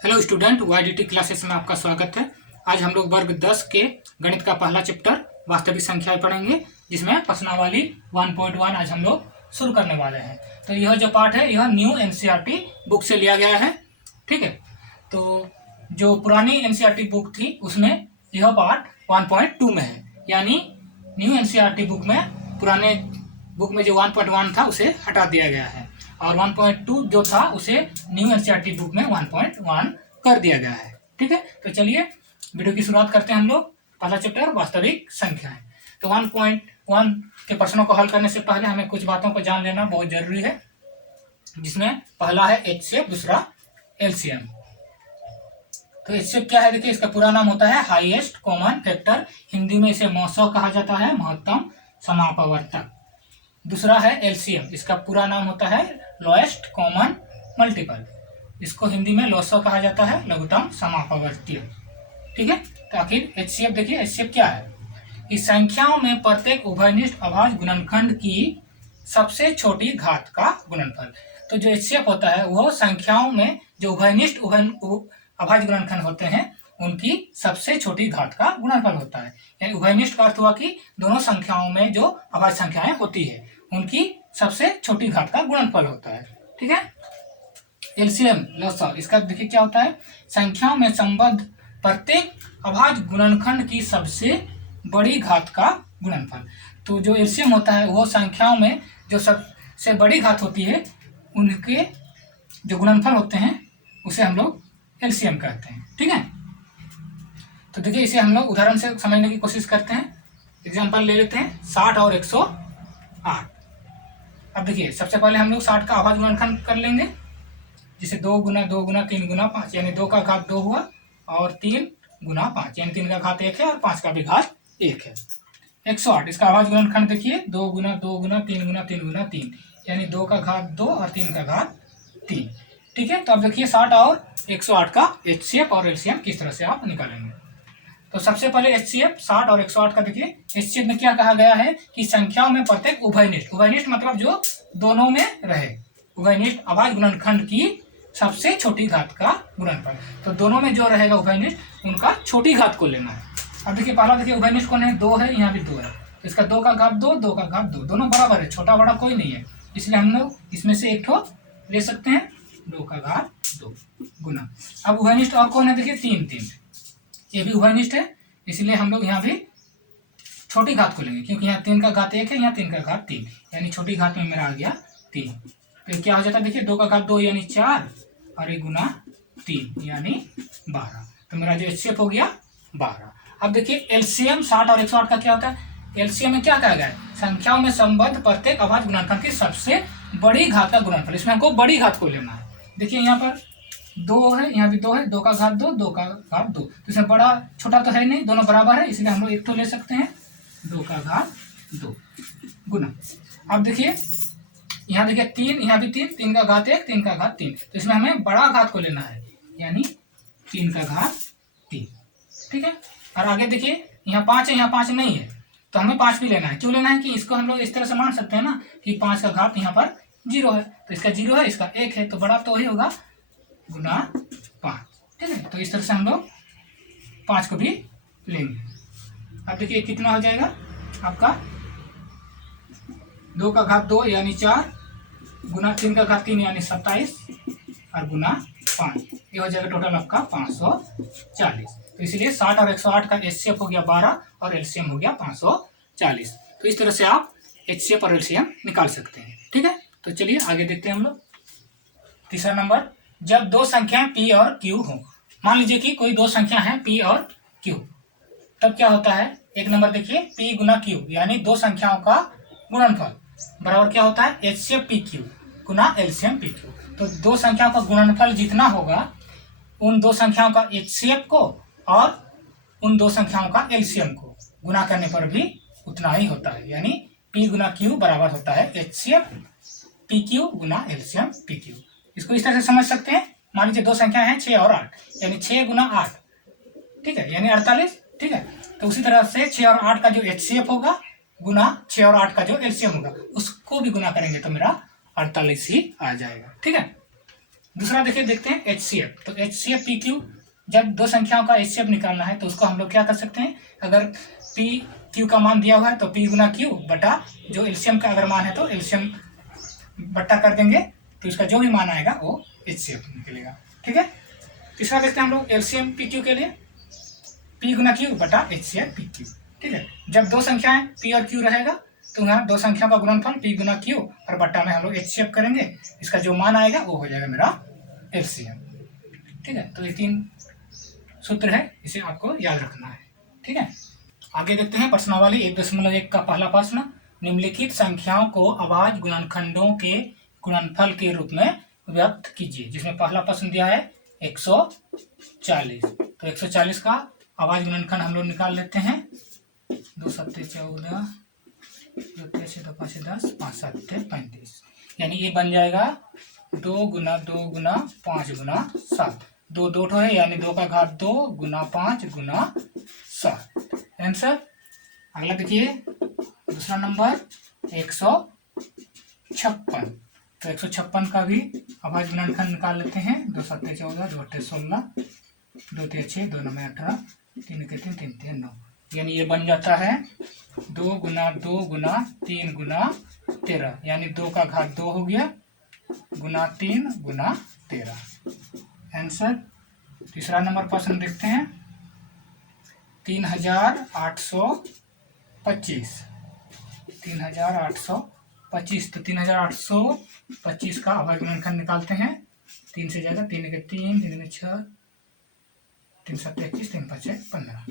Hello student, YDT classes में आपका स्वागत है। आज हम लोग वर्ग 10 के गणित का पहला चैप्टर वास्तविक संख्याएं पढ़ेंगे, जिसमें प्रश्नावली 1.1 आज हम लोग शुरू करने वाले हैं। तो यह जो पार्ट है यह न्यू NCERT बुक से लिया गया है। ठीक है, तो जो पुरानी NCERT बुक थी उसमें यह पार्ट 1.2 में है, यानी न्यू NCERT बुक में पुराने बुक में जो 1.1 था उसे हटा दिया गया है और 1.2 जो था उसे न्यू NCERT बुक में 1.1 कर दिया गया है। ठीक है, तो चलिए वीडियो की शुरुआत करते हैं हम लोग। पहला चैप्टर वास्तविक संख्याएं। तो 1.1 के प्रश्नों को हल करने से पहले हमें कुछ बातों को जान लेना बहुत जरूरी है, जिसमें पहला है HCF, दूसरा LCM। तो HCF क्या है? देखिए, इसका पूरा नाम होता है हाईएस्ट कॉमन फैक्टर, हिंदी में इसे मौसौ कहा जाता है, महत्तम समापवर्तक। दूसरा है LCM, इसका पूरा नाम होता है लोएस्ट कॉमन मल्टीपल, इसको हिंदी में लोसो कहा जाता है, लघुत्तम समापवर्तीय। ठीक है, तो आखिर HCF देखिए, HCF क्या है? इस संख्याओं में प्रत्येक उभयनिष्ठ अभाज्य गुणनखंड की सबसे छोटी घात का गुणनफल। तो जो HCF होता है वो संख्याओं में जो उभयनिष्ठ अभाज्य गुणनखंड होते हैं उनकी सबसे छोटी घात का गुणनफल होता है। यानी उभयनिष्ठ का अर्थ हुआ कि दोनों संख्याओं में जो अभाज्य संख्याएं होती है उनकी सबसे छोटी घात का गुणनफल होता है। ठीक है, LCM लसा, इसका देखिए क्या होता है? संख्याओं में संबद्ध प्रत्येक अभाज्य गुणनखंड की सबसे बड़ी घात का गुणनफल। तो जो LCM होता है वो संख्याओं में जो सबसे बड़ी घात होती है उनके जो गुणनफल होते हैं उसे हम लोग LCM कहते हैं। ठीक है, तो देखिए इसे हम लोग उदाहरण से समझने की कोशिश करते हैं। एग्जाम्पल ले लेते हैं 60 और 108। अब देखिए, सबसे पहले हम लोग 60 का अभाज्य गुणनखंड कर लेंगे, जिसे 2 गुना 2 गुना 3 गुना 5, यानी 2 का घात 2 हुआ और 3 गुना 5, यानी 3 का घात 1 है और 5 का भी घात 1 है। 108, इसका अभाज्य गुणनखंड देखिए 2 गुना 2 गुना 3 गुना 3 गुना 3, यानी 2 का घात 2 और 3 का घात 3। ठीक है, तो अब देखिए 60 और 108 का HCF और LCM किस तरह से आप निकालेंगे। तो सबसे पहले HCF 60 और 108 का देखिए, HCF में क्या कहा गया है कि संख्याओं में प्रत्येक उभयनिष्ठ, उभयनिष्ठ मतलब जो दोनों में रहे, उभयनिष्ठ अभाज्य गुणनखंड की सबसे छोटी घात का गुणनफल। तो दोनों में जो रहेगा उभयनिष्ठ उनका छोटी घात को लेना है। अब देखिए पहला देखिए उभयनिष्ठ कौन है? 2 है, यहाँ भी 2 है, तो इसका 2 का घात 2, 2 का घात 2, दोनों बराबर है, छोटा बड़ा कोई नहीं है, इसलिए हम लोग इसमें से एक ठो ले सकते हैं, 2 का घात 2 गुना। अब उभयनिष्ठ और कौन है? देखिए 3, 3, ये भी उभयनिष्ठ है, इसलिए हम लोग यहाँ भी छोटी घात को लेंगे, क्योंकि यहाँ 3 का घात 1 है, यहाँ 3 का घात 3, यानी छोटी घात में मेरा आ गया 3। तो क्या हो जाता है? देखिए 2 का घात 2 यानी 4 और 1 गुना 3 यानी 12। तो मेरा जो HCF हो गया 12। अब देखिए LCM 60 और 108 का क्या होता है? LCM में क्या कहा गया है? संख्याओं में संबद्ध प्रत्येक अभाज्य गुणनखंड की सबसे बड़ी घात का गुणनफल, इसमें हमको बड़ी घात को लेना है। देखिए यहाँ पर 2 है, यहाँ भी 2 है, 2 का घात 2, 2 का घात 2, तो इसमें बड़ा छोटा तो है नहीं, दोनों बराबर है, इसलिए हम लोग एक तो ले सकते हैं, 2 का घात 2 गुना। अब देखिए यहाँ देखिए 3, यहाँ भी 3, 3 का घात 1, 3 का घात 3, तो इसमें हमें बड़ा घात को लेना है, यानी 3 का घात 3। ठीक है, और आगे देखिए यहाँ 5 है, यहाँ 5 नहीं है, तो हमें 5 भी लेना है। क्यों लेना है कि इसको हम लोग इस तरह से मान सकते हैं ना कि 5 का घात यहाँ पर 0 है, तो इसका 0 है, इसका 1 है, तो बड़ा तो ही होगा गुना 5। ठीक है, तो इस तरह से हम लोग 5 को भी लेंगे। अब देखिए कितना हो जाएगा आपका? 2 का घात 2 यानी 4 गुना 3 का घात 3 यानी 27 और गुना 5, ये हो जाएगा टोटल आपका 540। तो इसलिए 60 और 108 का HCF हो गया 12 और LCM हो गया 540। तो इस तरह से आप HCF और LCM निकाल सकते हैं। ठीक है, तो चलिए आगे देखते हैं हम लोग। तीसरा नंबर, जब दो संख्याएं P और Q हो। मान लीजिए कि कोई दो संख्या है P और Q, तब क्या होता है? एक नंबर देखिए P गुना Q, यानी दो संख्याओं का गुणनफल बराबर क्या होता है? HCF PQ गुना LCM PQ। तो दो संख्याओं का गुणनफल जितना होगा उन दो संख्याओं का HCF को और उन दो संख्याओं का LCM को गुना करने पर भी उतना ही होता है, यानी P गुना Q बराबर होता है HCF PQ गुना LCM PQ। इसको इस तरह से समझ सकते हैं। मान लीजिए दो संख्या है 6 और 8, यानी 6 गुना 8, ठीक है, यानी 48। ठीक है, तो उसी तरह से 6 और 8 का जो HCF होगा गुना 6 और 8 का जो LCM होगा उसको भी गुना करेंगे तो मेरा 48 ही आ जाएगा। ठीक है, दूसरा देखिए, देखते हैं HCF। तो HCF PQ, जब दो संख्याओं का HCF निकालना है तो उसको हम लोग क्या कर सकते हैं, अगर PQ का मान दिया हुआ है तो P गुना Q बटा जो एलसीएम का अगर मान है तो एलसीएम बट्टा कर देंगे, तो इसका जो भी मान आएगा वो HCF निकलेगा। ठीक है। तीसरा देखते हैं हम लोग एलसीएम PQ के लिए, P गुना Q बटा HCF PQ। ठीक है। जब दो संख्याएं P और Q रहेगा तो यहाँ दो संख्याओं का गुणनफल P गुना Q और बट्टा में हम लोग HCF करेंगे, इसका जो मान आएगा वो हो जाएगा मेरा LCM। ठीक है। तो ये 3 सूत्र है, इसे आपको याद रखना है। ठीक है। आगे देखते हैं प्रश्नावली 1.1 का पहला प्रश्न। निम्नलिखित संख्याओं को अभाज्य गुणनखंडों के गुणनफल के रूप में व्यक्त कीजिए, जिसमें पहला प्रश्न दिया है 140। तो 140 का अभाज्य गुणनखंड हम लोग निकाल लेते हैं। 2 सत्ते 14, 2 तेरह 2 पाँच 10, 5 सत्ते 35, यानी ये बन जाएगा 2 गुना 2 गुना 5 गुना 7। 2 दो ठो है, यानी 2 का घात 2 गुना 5 गुना 7 आंसर। अगला देखिए दूसरा नंबर 156। तो 156 का भी अभाज्य गुणनखंड निकाल लेते हैं। 2 सत्ते 14, 2 अट्ठे 16, 2 तिया 6, 2 नौ 18, 3 के 3, 3 तिया 9, यानी ये बन जाता है 2 गुना 2 गुना 3 गुना 13, यानी 2 का घात 2 हो गया गुना 3 गुना 13 आंसर। तीसरा नंबर प्रश्न देखते हैं 3825। 3825, तो 3825 का अभाज्य गुणनखंड निकालते हैं। 3 से जाएगा, 3 के 3, 3 के 6, 3 सत्ते 21, 3 पाँच 15,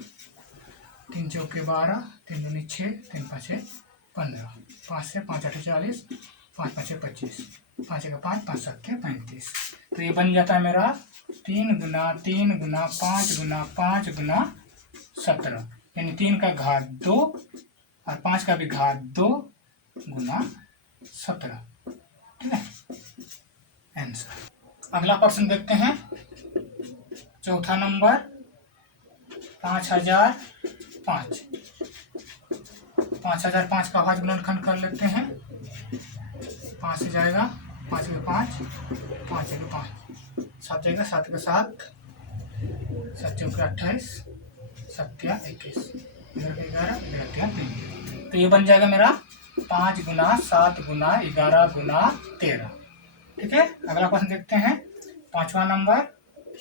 3 चौके 12, 3 दूनी 6, 3 पाँच 15, 5 से 5 8 40, 5 पाँच 25, 5 का 5, 5 सत्ते 35। तो ये बन जाता है मेरा 3 गुना 3 गुना 5 गुना 5 गुना 17, यानी 3 का घात 2 और 5 का भी घात 2 गुना 17। ठीक है आंसर। अगला प्रश्न देखते हैं चौथा नंबर 5005। 5005 का अभाज्य गुणनखंड कर लेते हैं। 5 से जाएगा, 5 के 5, 5 के 5, 7 जाएगा, 7 के 7, 7 चौके 28, 7 21, 11, 11 3। तो ये बन जाएगा मेरा 5 गुना 7 गुना 11 गुना 13। ठीक है। अगला प्रश्न देखते हैं पांचवा नंबर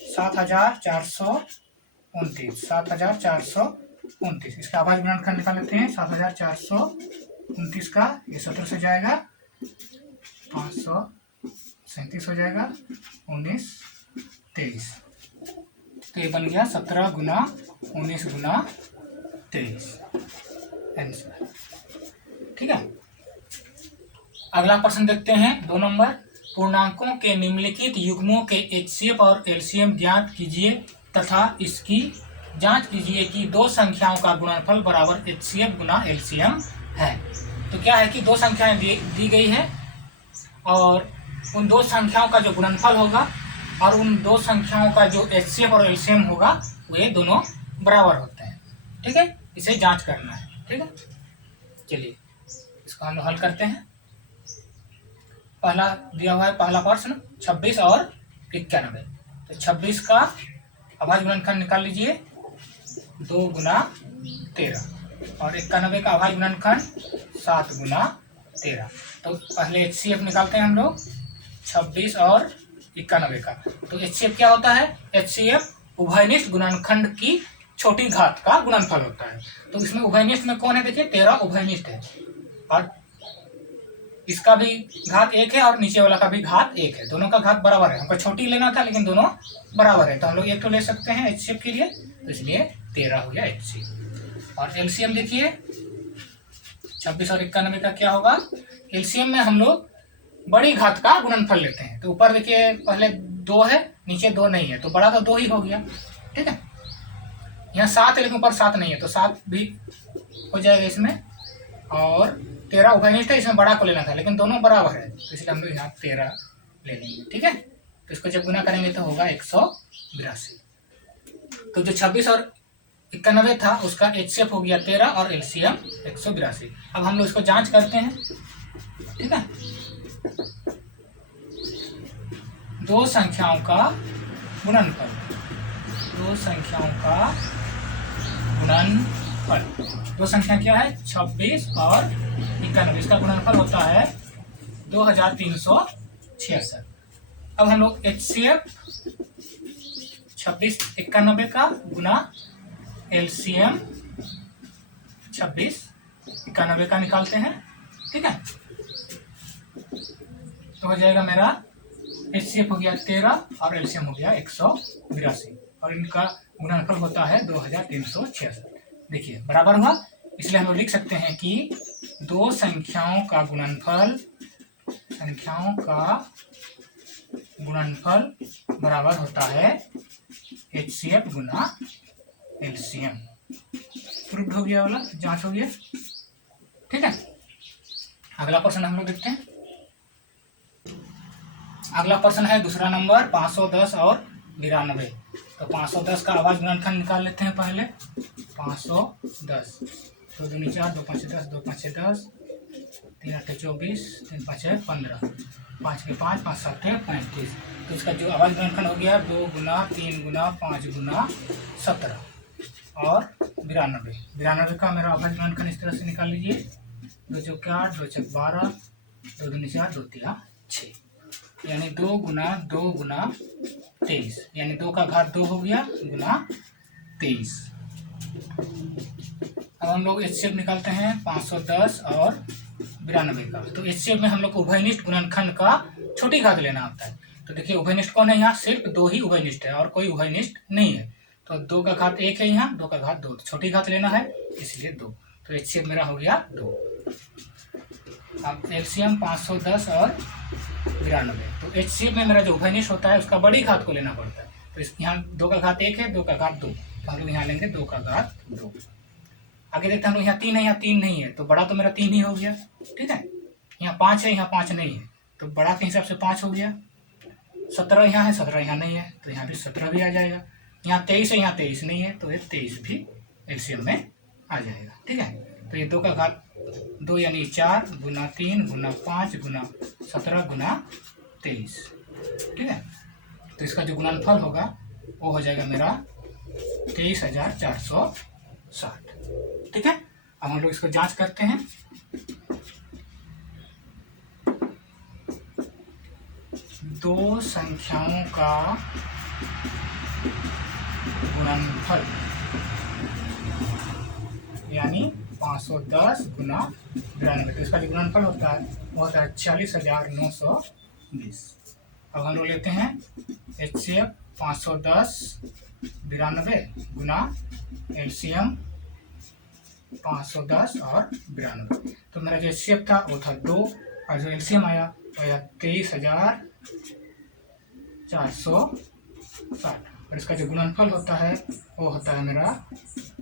7429। 7429, इसका अभाज्य गुणनखंड निकाल लेते हैं। 7429 का ये 17 से जाएगा, 537 हो जाएगा, 19 23। तो ये बन गया 17 गुना 19 गुना 23 आंसर। ठीक है। अगला प्रश्न देखते हैं 2 नंबर। पूर्णांकों के निम्नलिखित युग्मों के HCF और LCM ज्ञात कीजिए तथा इसकी जांच कीजिए कि दो संख्याओं का गुणनफल बराबर HCF गुना LCM है। तो क्या है कि दो संख्याएं दी गई है और उन दो संख्याओं का जो गुणनफल होगा और उन दो संख्याओं का जो HCF और LCM होगा वे दोनों बराबर होते हैं। ठीक है, इसे जांच करना है। ठीक है, चलिए इसको हम हल करते हैं। पहला दिया हुआ है पहला प्रश्न 26 और 91। तो 26 का अभाज्य गुणनखंड निकाल लीजिए 2 गुना 13 और 91 का अभाज्य गुणनखंड 7 गुना 13। तो पहले HCF निकालते हैं हम लोग 26 और 91 का। तो HCF क्या होता है? HCF उभयनिष्ठ गुणनखंड की छोटी घात का गुणनफल होता है। तो इसमें उभयनिष्ठ में कौन है? देखिए 13 उभयनिष्ठ है और इसका भी घात 1 है और नीचे वाला का भी घात 1 है। दोनों का घात बराबर है। हमको छोटी लेना था लेकिन दोनों बराबर है तो हम लोग एक तो ले सकते हैं HCF के लिए, तो इसलिए 13 हो गया HCF। और LCM देखिए 26 और 91 का क्या होगा? LCM में हम लोग बड़ी घात का गुणनफल लेते हैं। तो ऊपर देखिए पहले 2 है, नीचे 2 नहीं है, तो बड़ा तो 2 ही हो गया। ठीक है, यहाँ 7 है लेकिन ऊपर 7 नहीं है तो 7 भी हो जाएगा इसमें। और 13 उभयनिष्ठ है, इसमें बड़ा को लेना था लेकिन दोनों बराबर है तो इसलिए हम लोग यहाँ 13 ले लेंगे। ठीक है, तो इसको जब गुना करेंगे तो होगा 182। तो जो 26 और 91 था उसका HCF हो गया 13 और LCM 182। अब हम लोग इसको जांच करते हैं। ठीक है, दो संख्याओं का गुणनफल, दो संख्याओं का गुणनफल। दो संख्या क्या है? 26 और 91। इसका गुणनफल होता है 2366। अब हम लोग HCF 26 91 का गुना LCM 26 91 का निकालते हैं। ठीक है, तो हो जाएगा मेरा HCF हो गया 13 और LCM हो गया 182 और इनका गुणनफल होता है 2366। देखिए बराबर हुआ, इसलिए हम लोग लिख सकते हैं कि दो संख्याओं का गुणनफल, संख्याओं का गुणनफल बराबर होता है HCF गुना LCM। प्रूव्ड हो गया वाला, जांच हो गया। ठीक है, अगला प्रश्न हम लोग देखते हैं। अगला प्रश्न है दूसरा नंबर 510 और 92। तो 510 का आवाज गुणनफल निकाल लेते हैं पहले। 510 2 दूनी 4, 2 5 10, 2 5 10, 3 8 24, 3 5 15, 5 के 5, 5 7 35। तो इसका जो आवाज गुणनफल हो गया 2 गुना 3 गुना 5 गुना 17 और 92। 92 का मेरा आवाज गुणनफल इस तरह से निकाल लीजिए। 2 चौके 8, 2 चौके 12, 2 दूनी 4, 2 3 6, यानी 2 गुना 2 गुना 23, यानी 2 का घात 2 हो गया गुना 23। अब हम लोग HCF निकालते हैं 510 और 92 का। तो HCF में हम लोग को उभयनिष्ठ गुणनखंड का छोटी घात लेना होता है। तो देखिए उभयनिष्ठ कौन है? यहाँ सिर्फ 2 ही उभयनिष्ठ है और कोई उभयनिष्ठ नहीं है। तो 2 का घात 1 है, यहाँ 2 का घात 2, तो छोटी घात लेना है इसलिए 2। तो HCF मेरा हो गया 2। अब LCM 510 और 92। तो HCF में मेरा जो उभयनिष्ठ होता है उसका बड़ी घात को लेना पड़ता है। तो इस यहाँ 2 का घात 1 है, 2 का घात 2, तो हम लोग यहाँ लेंगे 2 का घात 2। आगे देखते हैं हम लोग यहाँ 3 है, यहाँ 3 नहीं है, तो बड़ा तो मेरा 3 ही हो गया। ठीक है, यहाँ 5 है, यहाँ 5 नहीं है, तो बड़ा के हिसाब से 5 हो गया। 17 यहाँ है, 17 यहाँ नहीं है, तो यहाँ भी 17 भी आ जाएगा। यहाँ 23 है, यहाँ 23 नहीं है, तो ये 23 भी LCM में आ जाएगा। ठीक है, तो ये 2 का घात 2 यानी 4 गुना 3 गुना 5 गुना 17 गुना 23। ठीक है, तो इसका जो गुणनफल होगा वो हो जाएगा मेरा 23,460। ठीक है, अब हम लोग इसको जांच करते हैं। दो संख्याओं का गुणनफल यानी 510 गुना 92, तो इसका जो गुणनफल होता है वो होता है 46,920। अब हम लोग लेते हैं HCF 510 92 गुना LCM 510 और 92। तो मेरा जो HCF था वो था 2 और जो LCM आया वो आया 23,460 और इसका जो गुणनफल होता है वो होता है मेरा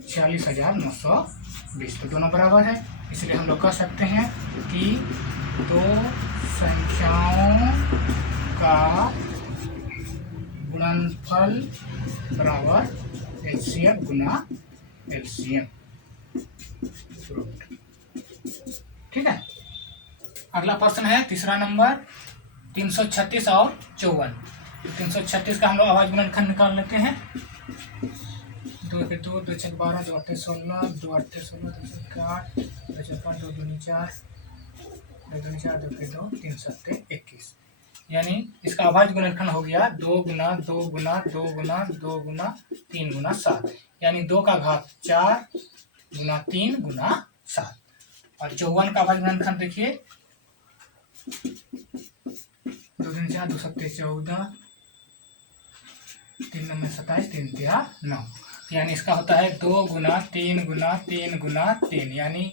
46,920। तो दोनों बराबर है, इसलिए हम लोग कह सकते हैं कि दो संख्याओं का गुणनफल बराबर HCF गुना LCM। ठीक है, अगला प्रश्न है तीसरा नंबर 336 और 54। 336 का हम लोग आवाज गुणनखंड निकाल लेते हैं। 2 के 2, 2 छक 12, 2 8 16, 2 8 16, 2 छक 8, 2 छक 5, 2 दूनी 4, 2 दूनी 4, 2 के 2, 3 7 21। यानी इसका आवाज गुणनखंड हो गया 2 गुना 2 गुना 2 गुना 2 गुना 3 गुना 7, यानी 2 का घात 4 गुना 3 गुना 7। और 54 का आवाज गुणनखंड देखिए 2 दूनी 4, 2 सत्ते 14, 3 9 27, 3 3 9, यानी इसका होता है 2 गुना 3 गुना 3 गुना 3, यानी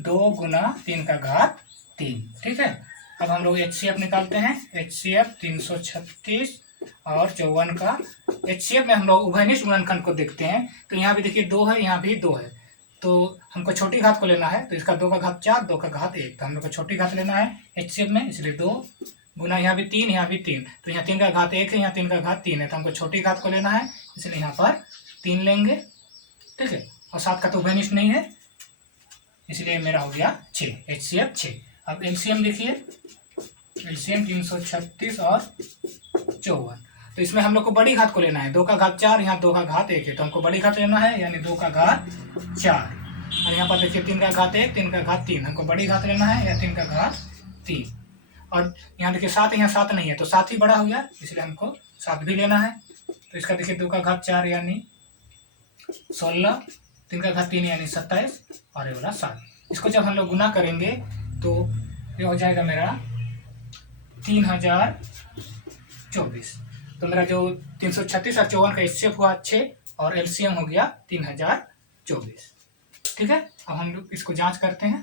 2 गुना 3 का घात 3। ठीक है, अब हम लोग HCF निकालते हैं। HCF 336 और 54 का। HCF में हम लोग उभयनिष्ठ गुणनखंड को देखते हैं, तो यहाँ भी देखिए 2 है, यहाँ भी 2 है, तो हमको छोटी घात को लेना है। तो इसका 2 का घात 4, 2 का घात 1, तो हम लोग को छोटी घात लेना है HCF में, इसलिए 2 गुना यहाँ भी 3, यहाँ भी 3, तो यहाँ 3 का घात 1 है, यहाँ 3 का घात 3 है, तो हमको छोटी घात को लेना है, इसलिए यहाँ पर 3 लेंगे। ठीक है, और 7 का तो उभयनिष्ठ नहीं है, इसलिए मेरा हो गया 6, HCF 6। अब LCM देखिए एलसीएम 336 और 54। तो इसमें हम लोग को बड़ी घात को लेना है, 2 का घात 4, यहाँ 2 का घात 1 है, तो हमको बड़ी घात लेना है, यानी 2 का घात 4। और यहाँ पर देखिए 3 का घात 1, 3 का घात 3, हमको बड़ी घात लेना है, या 3 का घात 3। और यहाँ देखिए 7, यहाँ 7 नहीं है, तो 7 ही बड़ा हो गया, इसलिए हमको 7 भी लेना है। तो इसका देखिए 2 का घात 4 यानी 16, 3 का घात 3 यानी 27, और ये वाला 7। इसको जब हम लोग गुना करेंगे तो ये हो जाएगा मेरा 3024। तो मेरा जो 336 और 54 का एचसीएफ हुआ 6 और एलसीएम हो गया 3024। ठीक है, अब हम लोग इसको जांच करते हैं।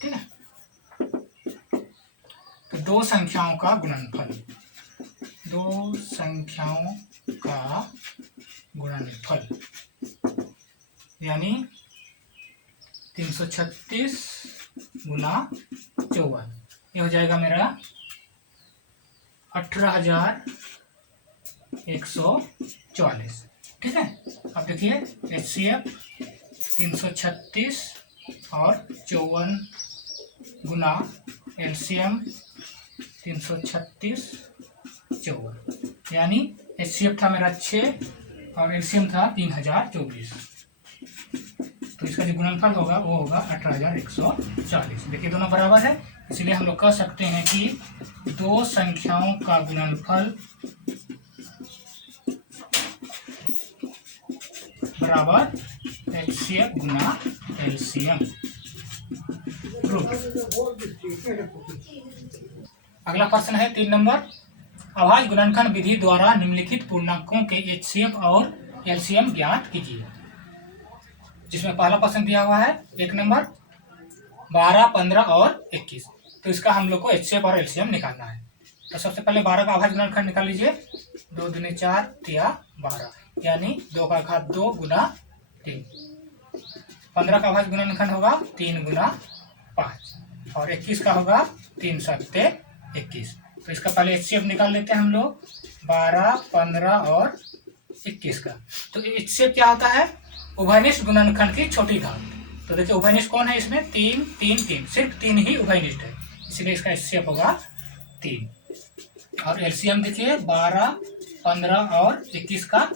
ठीक है, तो दो संख्याओं का गुणनफल, दो संख्याओं का गुणनफल यानी 336 गुना 54, ये हो जाएगा मेरा 18,144। ठीक है, अब देखिए एचसीएफ 336 और 54 गुना एलसीएम 336 54, यानी एचसीएफ था मेरा 6 और एलसीएम था 3024। तो इसका जो गुणनफल होगा वो होगा 18,140। देखिए दोनों बराबर है, इसलिए हम लोग कह सकते हैं कि दो संख्याओं का गुणनफल बराबर एचसीएफ गुना एलसीएम। अगला प्रश्न है 3 नंबर, अभाज्य गुणनखंड विधि द्वारा निम्नलिखित पूर्णांकों के एचसीएफ और एलसीएम ज्ञात कीजिए। जिसमें पहला प्रश्न दिया हुआ है 1 नंबर 12, 15 और 21। तो इसका हम लोग को एचसीएफ और एलसीएम निकालना है। तो सबसे पहले 12 का अभाज्य गुणनखंड निकाल लीजिए, 2 दूनी 4 तिया 12, यानी 2 का घात 2 गुना 3। 15 का अभाज्य गुणनखंड होगा 3 गुना 5, और 21 का होगा 3 सत्ते 21। तो इसका पहले एचसीएफ निकाल लेते हैं हम लोग, 12, 15 और 21 का। तो एचसीएफ क्या होता है, उभयनिष्ठ गुणनखंड की छोटी घात। तो देखिए उभयनिष्ठ कौन है इसमें, 3 3 3, सिर्फ 3 ही उभयनिष्ठ है, इसलिए इसका एचसीएफ होगा 3। और एलसीएम देखिए 12, 15 और 21 का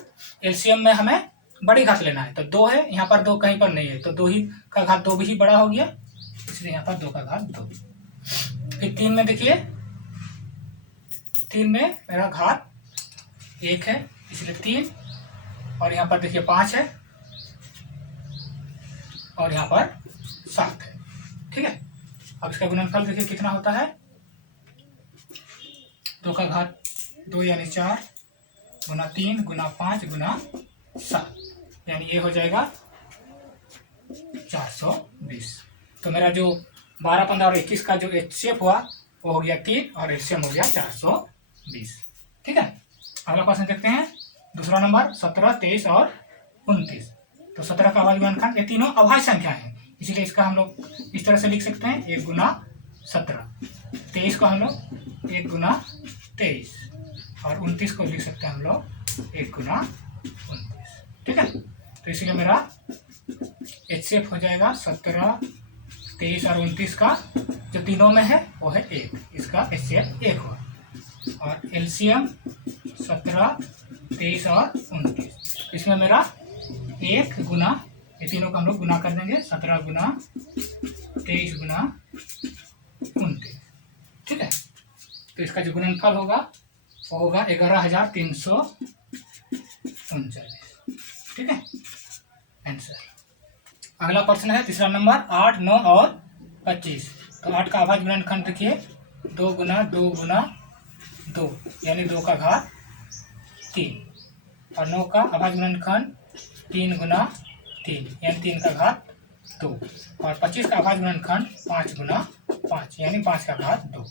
एलसीएम में हमें बड़ी घात लेना है, तो 2 है, यहाँ पर 2 कहीं पर नहीं है, तो 2 ही का घात 2 भी बड़ा हो गया, इसलिए यहाँ पर 2 का घात 2। फिर 3 में देखिए, 3 में मेरा घात 1 है, इसलिए 3, और यहाँ पर देखिए 5 है, और यहाँ पर 7 है। ठीक है, अब इसका गुणनफल देखिए कितना होता है, 2 का घात 2 यानी 4 गुना 3 गुना 5 गुना 7, यानी ये हो जाएगा 420। तो मेरा जो 12, 15 और 21 का जो एचसीएफ हुआ वो हो गया 3 और एलसीएम हो गया 420। ठीक है, अगला क्वेश्चन देखते हैं, दूसरा नंबर 17, 23 और 29। तो 17 का अभाज्य गुणनखंड, ये तीनों अभाज्य संख्या है, इसीलिए इसका हम लोग इस तरह से लिख सकते हैं 1 गुना 17। 23 को हम लोग 1 गुना 23, और 29 को लिख सकते हैं हम लोग 1 गुना 29। ठीक है, तो इसीलिए मेरा एचसीएफ हो जाएगा 17, 23 और 29 का जो तीनों में है वो है 1, इसका एचसीएफ 1 हुआ। और एलसीएम 17, 23 और 29, इसमें मेरा 1 गुना, ये तीनों का हम लोग गुना कर देंगे, 17 गुना 23 गुना 29। ठीक है, तो इसका जो गुणनफल होगा वो होगा 11,339। ठीक है, आंसर। अगला प्रश्न है तीसरा नंबर 8, 9 और 25। तो 8 का अभाज्य गुणनखंड देखिए 2 गुना 2 गुना 2, यानी 2 का घात 3, और 9 का अभाज्य गुणनखंड 3 गुना 3, यानी 3 का घात 2, और 25 का अभाज्य गुणनखंड 5 गुना 5, यानी 5 का घात 2।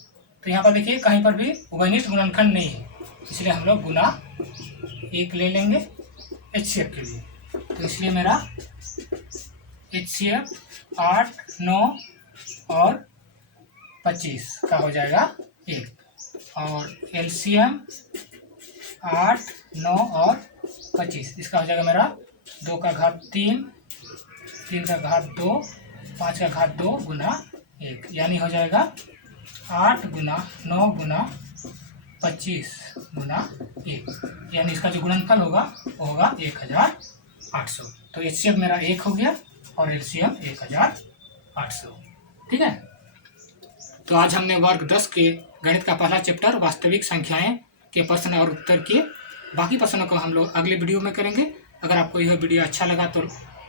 तो यहाँ पर देखिए कहीं पर भी उभयनिष्ठ गुणनखंड नहीं है, इसलिए हम लोग गुना 1 ले लेंगे एचसीएफ के लिए। तो इसलिए मेरा एचसीएफ 8, 9 और 25 का हो जाएगा 1, और एलसीएम 8, 9 और 25, इसका हो जाएगा मेरा 2 का घात 3, 3 का घात 2, 5 का घात 2 गुना 1, यानी हो जाएगा 8 गुना 9 गुना 25 गुना 1, यानी इसका जो गुणनफल होगा वो होगा 1800। तो एचसीएफ मेरा 1 हो गया और एलसीएम 1800। ठीक है। तो आज हमने वर्ग 10 के गणित का पहला चैप्टर वास्तविक संख्याएं के प्रश्न और उत्तर किए। बाकी प्रश्नों को हम लोग अगले वीडियो में करेंगे। अगर आपको यह वीडियो अच्छा लगा तो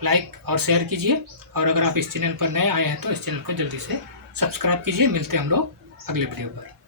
लाइक और शेयर कीजिए, और अगर आप इस चैनल पर नए आए हैं तो इस चैनल को जल्दी से सब्सक्राइब कीजिए। मिलते हैं हम लोग अगले वीडियो पर।